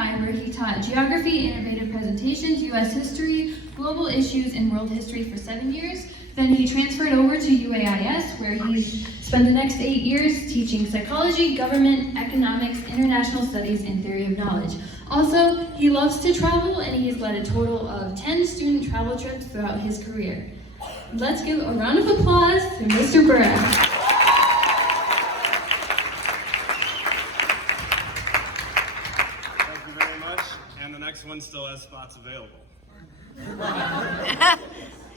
High, where he taught geography, innovative presentations, U.S. history, global issues, and world history for 7 years. Then he transferred over to UAIS, where he spent the next 8 years teaching psychology, government, economics, international studies, and theory of knowledge. Also, he loves to travel, and he has led a total of 10 student travel trips throughout his career. Let's give a round of applause to Mr. Burak. Thank you very much, and the next one still has spots available.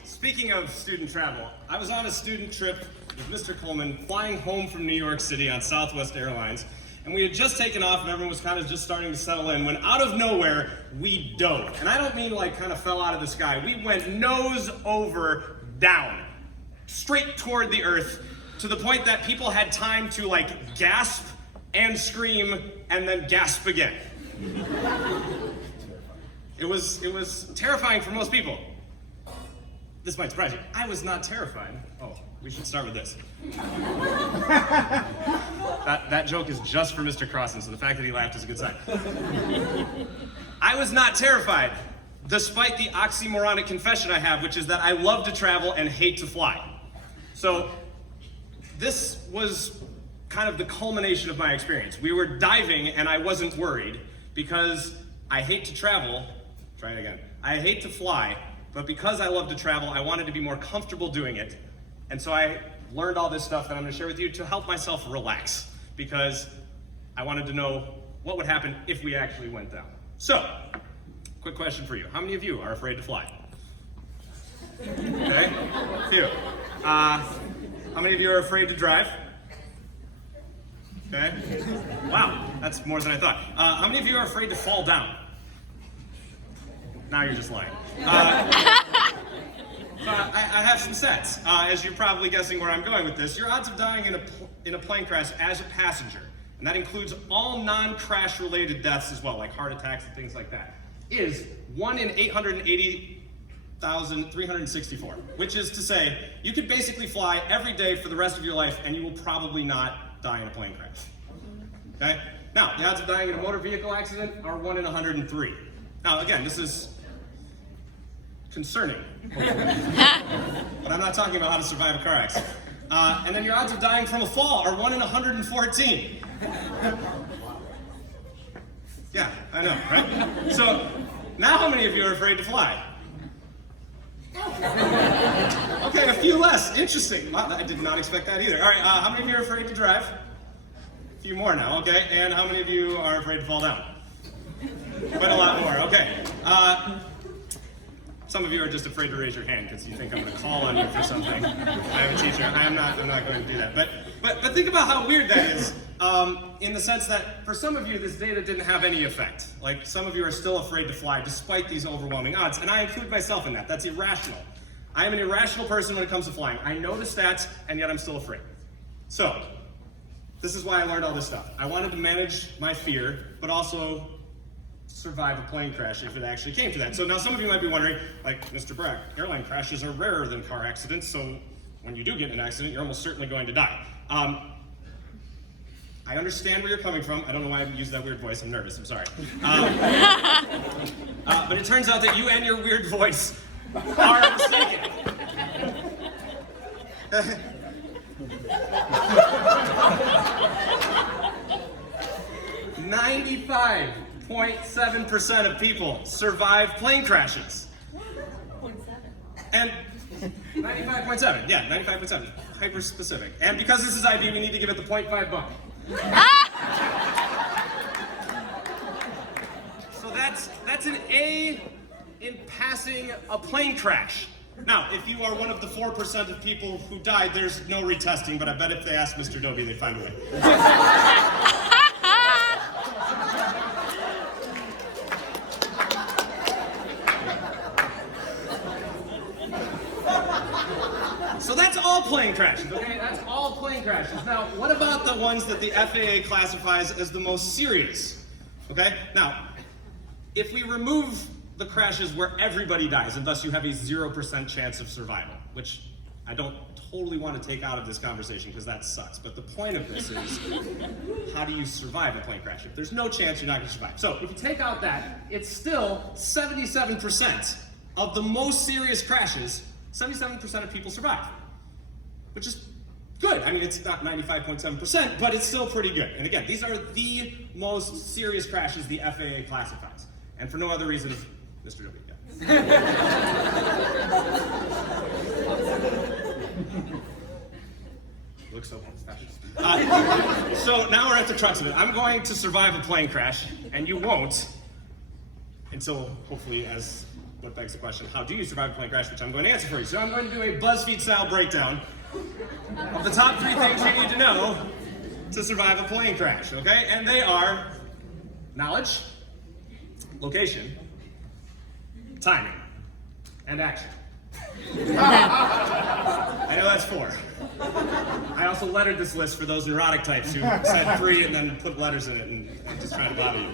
Speaking of student travel, I was on a student trip with Mr. Coleman flying home from New York City on Southwest Airlines, and we had just taken off and everyone was kind of just starting to settle in when out of nowhere, we dove. And I don't mean like kind of fell out of the sky. We went nose over down, straight toward the earth, to the point that people had time to like gasp and scream and then gasp again. It was terrifying for most people. This might surprise you. I was not terrified. Oh, we should start with this. That joke is just for Mr. Crossan, so the fact that he laughed is a good sign. I was not terrified, despite the oxymoronic confession I have, which is that I love to travel and hate to fly. So this was kind of the culmination of my experience. We were diving and I wasn't worried because I hate to travel. Try it again. I hate to fly. But because I love to travel, I wanted to be more comfortable doing it. And so I learned all this stuff that I'm going to share with you to help myself relax, because I wanted to know what would happen if we actually went down. So, quick question for you. How many of you are afraid to fly? Okay, a few. How many of you are afraid to drive? Okay. Wow, that's more than I thought. How many of you are afraid to fall down? Now you're just lying. So I have some stats. As you're probably guessing where I'm going with this, your odds of dying in a plane crash as a passenger, and that includes all non-crash related deaths as well, like heart attacks and things like that, is 1 in 880,364, which is to say, you could basically fly every day for the rest of your life and you will probably not die in a plane crash. Okay? Now, the odds of dying in a motor vehicle accident are 1 in 103. Now, again, this is concerning, but I'm not talking about how to survive a car accident. And then your odds of dying from a fall are 1 in 114. Yeah, I know, right? So, now how many of you are afraid to fly? Okay, a few less. Interesting. Wow, I did not expect that either. All right, how many of you are afraid to drive? A few more now, okay. And how many of you are afraid to fall down? Quite a lot more, okay. Some of you are just afraid to raise your hand because you think I'm going to call on you for something. I'm a teacher. I'm not going to do that. But think about how weird that is, in the sense that for some of you, this data didn't have any effect. Like, some of you are still afraid to fly despite these overwhelming odds, and I include myself in that. That's irrational. I am an irrational person when it comes to flying. I know the stats, and yet I'm still afraid. So, this is why I learned all this stuff. I wanted to manage my fear, but also survive a plane crash if it actually came to that. So now some of you might be wondering, like, Mr. Burak, airline crashes are rarer than car accidents, so when you do get in an accident, you're almost certainly going to die. I understand where you're coming from. I don't know why I used that weird voice. I'm nervous. I'm sorry. But it turns out that you and your weird voice are mistaken. 95.7% of people survive plane crashes. 0.7. And 95.7, yeah, 95.7, hyper specific. And because this is IB, we need to give it the 0.5 bump. So that's an A in passing a plane crash. Now, if you are one of the 4% of people who died, there's no retesting, but I bet if they asked Mr. Dobie, they'd find a way. So that's all plane crashes, okay? That's all plane crashes. Now, what about the ones that the FAA classifies as the most serious? Okay? Now, if we remove the crashes where everybody dies, and thus you have a 0% chance of survival, which I don't totally want to take out of this conversation because that sucks. But the point of this is, how do you survive a plane crash? If there's no chance, you're not going to survive. So if you take out that, it's still 77% of the most serious crashes, 77% of people survive, which is good. I mean, it's not 95.7%, but it's still pretty good. And again, these are the most serious crashes the FAA classifies. And for no other reason, Mr. W. Looks so old-fashioned. So now we're at the crux of it. I'm going to survive a plane crash, and you won't, until hopefully, as what begs the question, how do you survive a plane crash, which I'm going to answer for you. So I'm going to do a BuzzFeed-style breakdown of the top 3 things you need to know to survive a plane crash, okay? And they are knowledge, location, timing, and action. I know that's 4. I also lettered this list for those neurotic types who said 3 and then put letters in it and just trying to bother you.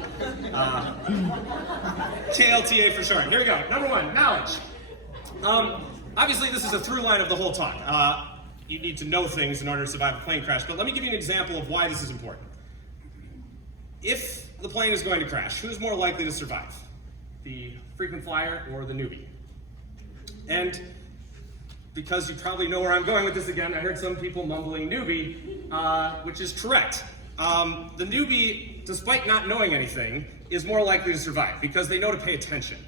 KLTA for short. Here we go. Number 1, knowledge. Obviously, this is a through line of the whole talk. You need to know things in order to survive a plane crash, but let me give you an example of why this is important. If the plane is going to crash, who's more likely to survive? The frequent flyer or the newbie? And because you probably know where I'm going with this again, I heard some people mumbling newbie, which is correct. The newbie, despite not knowing anything, is more likely to survive because they know to pay attention.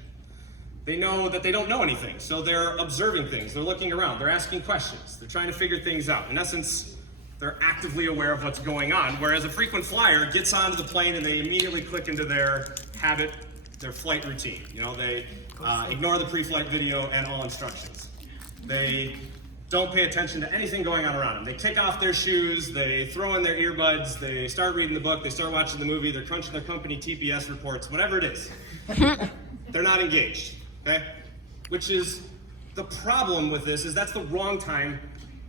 They know that they don't know anything, so they're observing things, they're looking around, they're asking questions, they're trying to figure things out. In essence, they're actively aware of what's going on, whereas a frequent flyer gets onto the plane and they immediately click into their habit, their flight routine. You know, they ignore the pre-flight video and all instructions. They don't pay attention to anything going on around them. They kick off their shoes, they throw in their earbuds, they start reading the book, they start watching the movie, they're crunching their company TPS reports, whatever it is. They're not engaged, okay? Which is the problem with this is that's the wrong time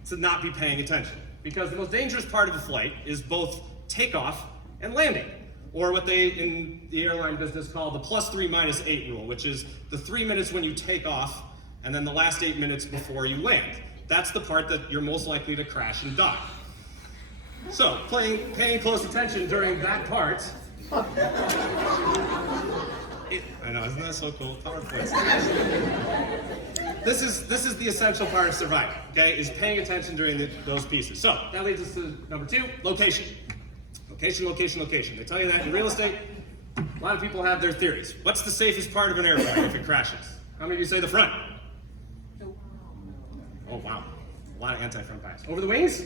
to not be paying attention. Because the most dangerous part of a flight is both takeoff and landing. Or what they, in the airline business, call the +3 - 8 rule, which is the 3 minutes when you take off and then the last 8 minutes before you land. That's the part that you're most likely to crash and die. So, paying close attention during that part, I know, isn't that so cool? PowerPoint. This is the essential part of surviving, okay, is paying attention during those pieces. So, that leads us to number 2, location. Location, location, location. They tell you that in real estate. A lot of people have their theories. What's the safest part of an airplane if it crashes? How many of you say the front? Oh, wow. A lot of anti-front bias. Over the wings?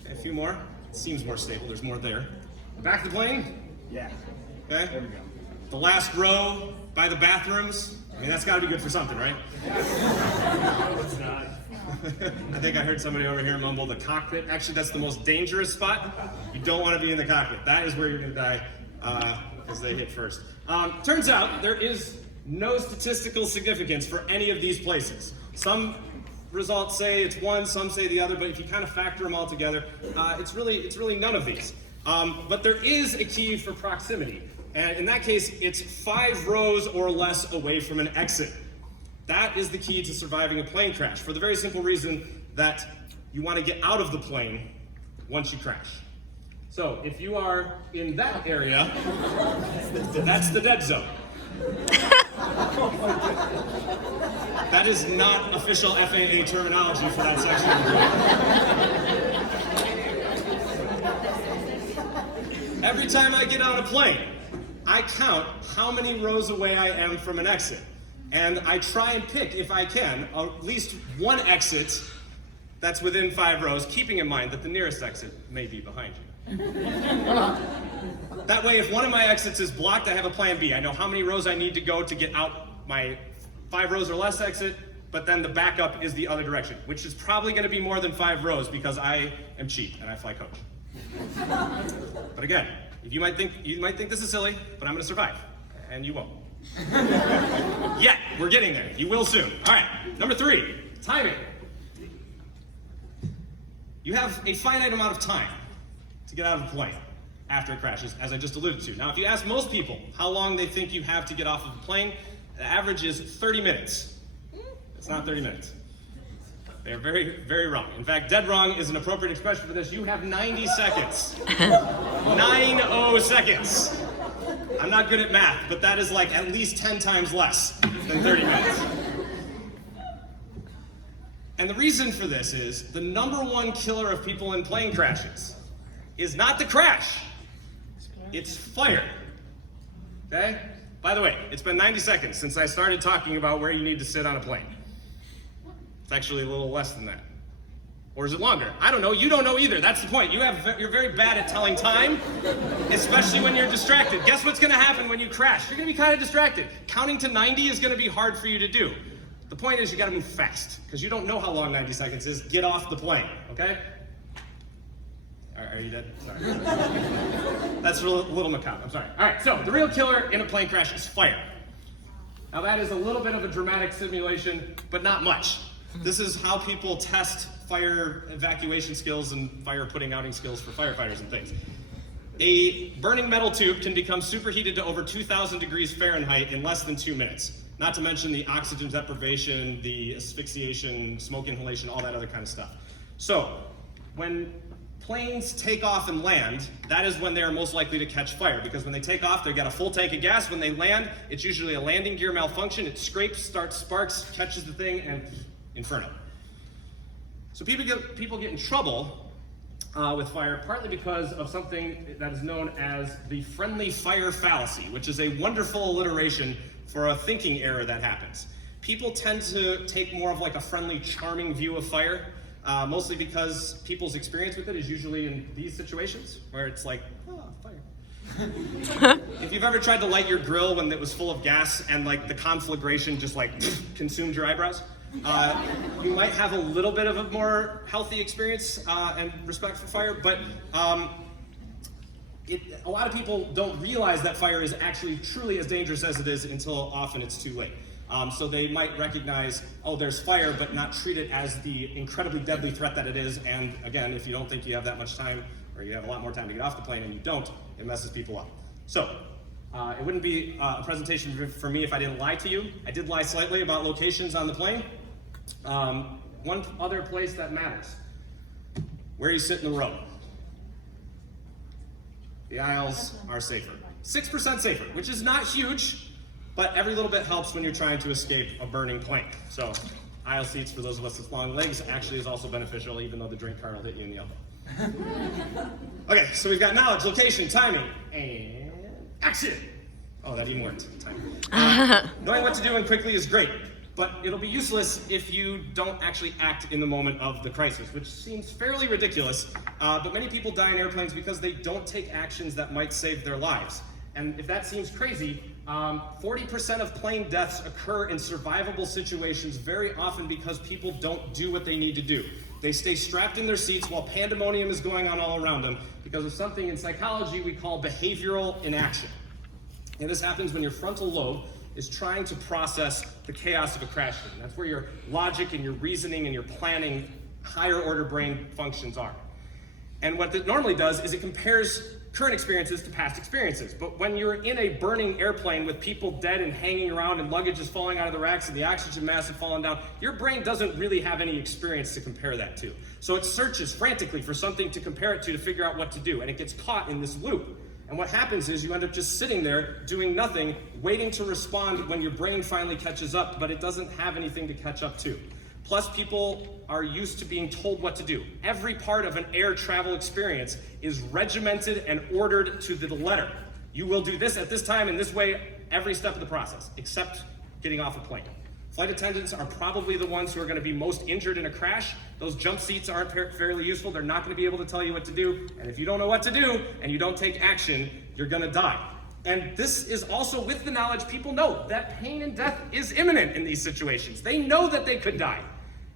Okay, a few more. It seems more stable. There's more there. The back of the plane? Yeah. Okay. There we go. The last row by the bathrooms? I mean, that's got to be good for something, right? It's not. I think I heard somebody over here mumble the cockpit. Actually, that's the most dangerous spot. You don't want to be in the cockpit. That is where you're going to die because they hit first. Turns out there is no statistical significance for any of these places. Some results say it's one, some say the other, but if you kind of factor them all together, it's really none of these. But there is a key for proximity. And in that case, it's 5 rows or less away from an exit. That is the key to surviving a plane crash, for the very simple reason that you want to get out of the plane once you crash. So if you are in that area, that's the dead zone. That is not official FAA terminology for that section of the road. Every time I get on a plane, I count how many rows away I am from an exit. And I try and pick, if I can, at least one exit that's within 5 rows, keeping in mind that the nearest exit may be behind you. That way, if one of my exits is blocked, I have a plan B. I know how many rows I need to go to get out my 5 rows or less exit, but then the backup is the other direction, which is probably going to be more than 5 rows because I am cheap and I fly coach. But again, you might think this is silly, but I'm going to survive, and you won't. Yet, we're getting there. You will soon. All right, number 3, timing. You have a finite amount of time to get out of the plane after it crashes, as I just alluded to. Now, if you ask most people how long they think you have to get off of the plane, the average is 30 minutes. It's not 30 minutes. They're very, very wrong. In fact, dead wrong is an appropriate expression for this. You have 90 seconds. 90 seconds. I'm not good at math, but that is like at least 10 times less than 30 minutes. And the reason for this is the number one killer of people in plane crashes is not the crash, it's fire. Okay? By the way, it's been 90 seconds since I started talking about where you need to sit on a plane. It's actually a little less than that. Or is it longer? I don't know. You don't know either. That's the point. You're very bad at telling time, especially when you're distracted. Guess what's going to happen when you crash? You're going to be kind of distracted. Counting to 90 is going to be hard for you to do. The point is you got to move fast because you don't know how long 90 seconds is. Get off the plane, okay? Are you dead? Sorry. That's a little macabre. I'm sorry. All right, so the real killer in a plane crash is fire. Now that is a little bit of a dramatic simulation, but not much. This is how people test fire evacuation skills and fire putting outing skills for firefighters and things. A burning metal tube can become superheated to over 2,000 degrees Fahrenheit in less than 2 minutes. Not to mention the oxygen deprivation, the asphyxiation, smoke inhalation, all that other kind of stuff. So, when planes take off and land, that is when they are most likely to catch fire, because when they take off, they've got a full tank of gas. When they land, it's usually a landing gear malfunction. It scrapes, starts sparks, catches the thing, and inferno. So people get in trouble with fire partly because of something that is known as the friendly fire fallacy, which is a wonderful alliteration for a thinking error that happens. People tend to take more of like a friendly, charming view of fire, mostly because people's experience with it is usually in these situations where it's like, oh, fire. If you've ever tried to light your grill when it was full of gas and like the conflagration just like consumed your eyebrows, you might have a little bit of a more healthy experience and respect for fire, but a lot of people don't realize that fire is actually truly as dangerous as it is until often it's too late. So they might recognize, oh, there's fire, but not treat it as the incredibly deadly threat that it is. And again, if you don't think you have that much time, or you have a lot more time to get off the plane and you don't, it messes people up. So it wouldn't be a presentation for me if I didn't lie to you. I did lie slightly about locations on the plane. One other place that matters, where you sit in the row. The aisles are safer. 6% safer, which is not huge, but every little bit helps when you're trying to escape a burning plane. So aisle seats for those of us with long legs actually is also beneficial, even though the drink cart will hit you in the elbow. Okay, so we've got knowledge, location, timing, and action. Oh, that even worked. Timing. Knowing what to do and quickly is great, but it'll be useless if you don't actually act in the moment of the crisis, which seems fairly ridiculous, but many people die in airplanes because they don't take actions that might save their lives. And if that seems crazy, 40% of plane deaths occur in survivable situations, very often because people don't do what they need to do. They stay strapped in their seats while pandemonium is going on all around them because of something in psychology we call behavioral inaction. And this happens when your frontal lobe is trying to process the chaos of a crash scene. That's where your logic and your reasoning and your planning, higher order brain functions are. And what it normally does is it compares current experiences to past experiences. But when you're in a burning airplane with people dead and hanging around and luggage is falling out of the racks and the oxygen mask is falling down, your brain doesn't really have any experience to compare that to. So it searches frantically for something to compare it to figure out what to do. And it gets caught in this loop. And what happens is you end up just sitting there doing nothing, waiting to respond when your brain finally catches up, but it doesn't have anything to catch up to. Plus, people are used to being told what to do. Every part of an air travel experience is regimented and ordered to the letter. You will do this at this time in this way every step of the process, except getting off a plane. Flight attendants are probably the ones who are going to be most injured in a crash. Those jump seats aren't fairly useful. They're not going to be able to tell you what to do. And if you don't know what to do and you don't take action, you're going to die. And this is also with the knowledge people know that pain and death is imminent in these situations. They know that they could die.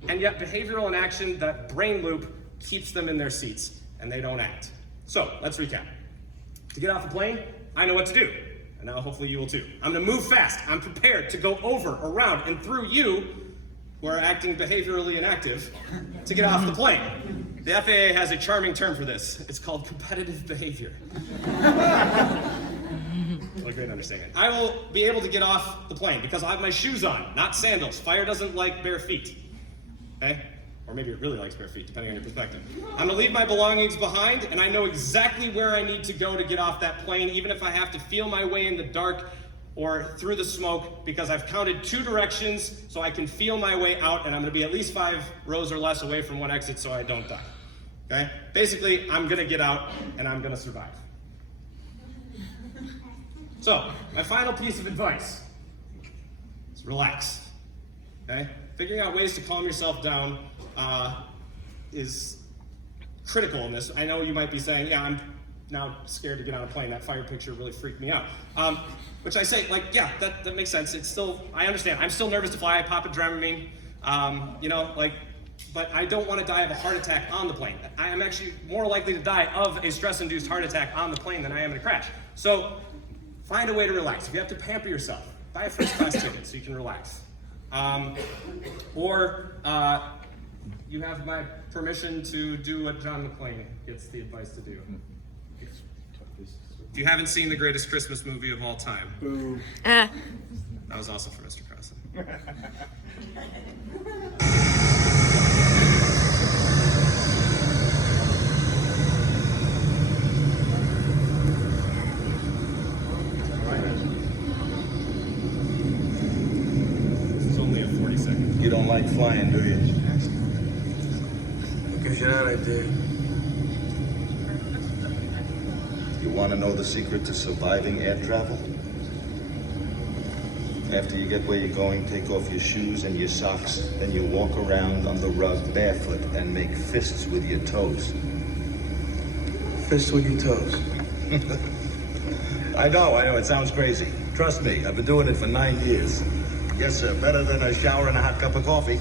And yet behavioral inaction, that brain loop, keeps them in their seats and they don't act. So let's recap. To get off a plane, I know what to do. And now hopefully you will too. I'm gonna move fast. I'm prepared to go over, around, and through you, who are acting behaviorally inactive, to get off the plane. The FAA has a charming term for this. It's called competitive behavior. What a great understatement. I will be able to get off the plane because I have my shoes on, not sandals. Fire doesn't like bare feet. Okay? or maybe it really likes bare feet, depending on your perspective. I'm gonna leave my belongings behind, and I know exactly where I need to go to get off that plane, even if I have to feel my way in the dark or through the smoke, because I've counted 2 directions so I can feel my way out, and I'm gonna be at least 5 rows or less away from one exit so I don't die. Okay? Basically, I'm gonna get out and I'm gonna survive. So, my final piece of advice is relax. Okay? Figuring out ways to calm yourself down is critical in this. I know you might be saying, yeah, I'm now scared to get on a plane. That fire picture really freaked me out. Which I say, like, yeah, that makes sense. It's still, I understand. I'm still nervous to fly. I pop a Dramamine. You know, like, but I don't want to die of a heart attack on the plane. I am actually more likely to die of a stress-induced heart attack on the plane than I am in a crash. So find a way to relax. If you have to pamper yourself, buy a first-class ticket so you can relax. You have my permission to do what John McClane gets the advice to do. If you haven't seen the greatest Christmas movie of all time, Boo. that was also for Mr. Crossan. This is only a 40-second. You don't like flying, do you? Because you're not, I do. You want to know the secret to surviving air travel? After you get where you're going, take off your shoes and your socks. Then you walk around on the rug barefoot and make fists with your toes. Fist with your toes. I know, it sounds crazy. Trust me, I've been doing it for 9 years. Yes, sir, better than a shower and a hot cup of coffee.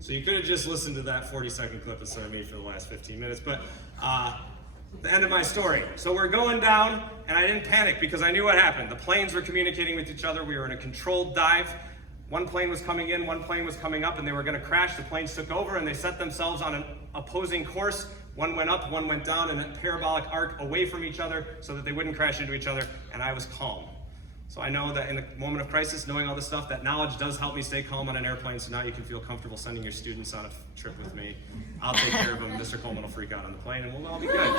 So you could have just listened to that 40-second clip instead of me for the last 15 minutes, but the end of my story. So we're going down, and I didn't panic because I knew what happened. The planes were communicating with each other. We were in a controlled dive. One plane was coming in, one plane was coming up, and they were going to crash. The planes took over, and they set themselves on an opposing course. One went up, one went down in a parabolic arc away from each other so that they wouldn't crash into each other, and I was calm. So I know that in the moment of crisis, knowing all this stuff, that knowledge does help me stay calm on an airplane, so now you can feel comfortable sending your students on a trip with me. I'll take care of them. Mr. Coleman will freak out on the plane, and we'll all be good.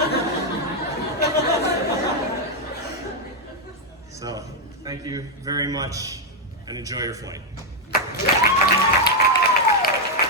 So, thank you very much, and enjoy your flight.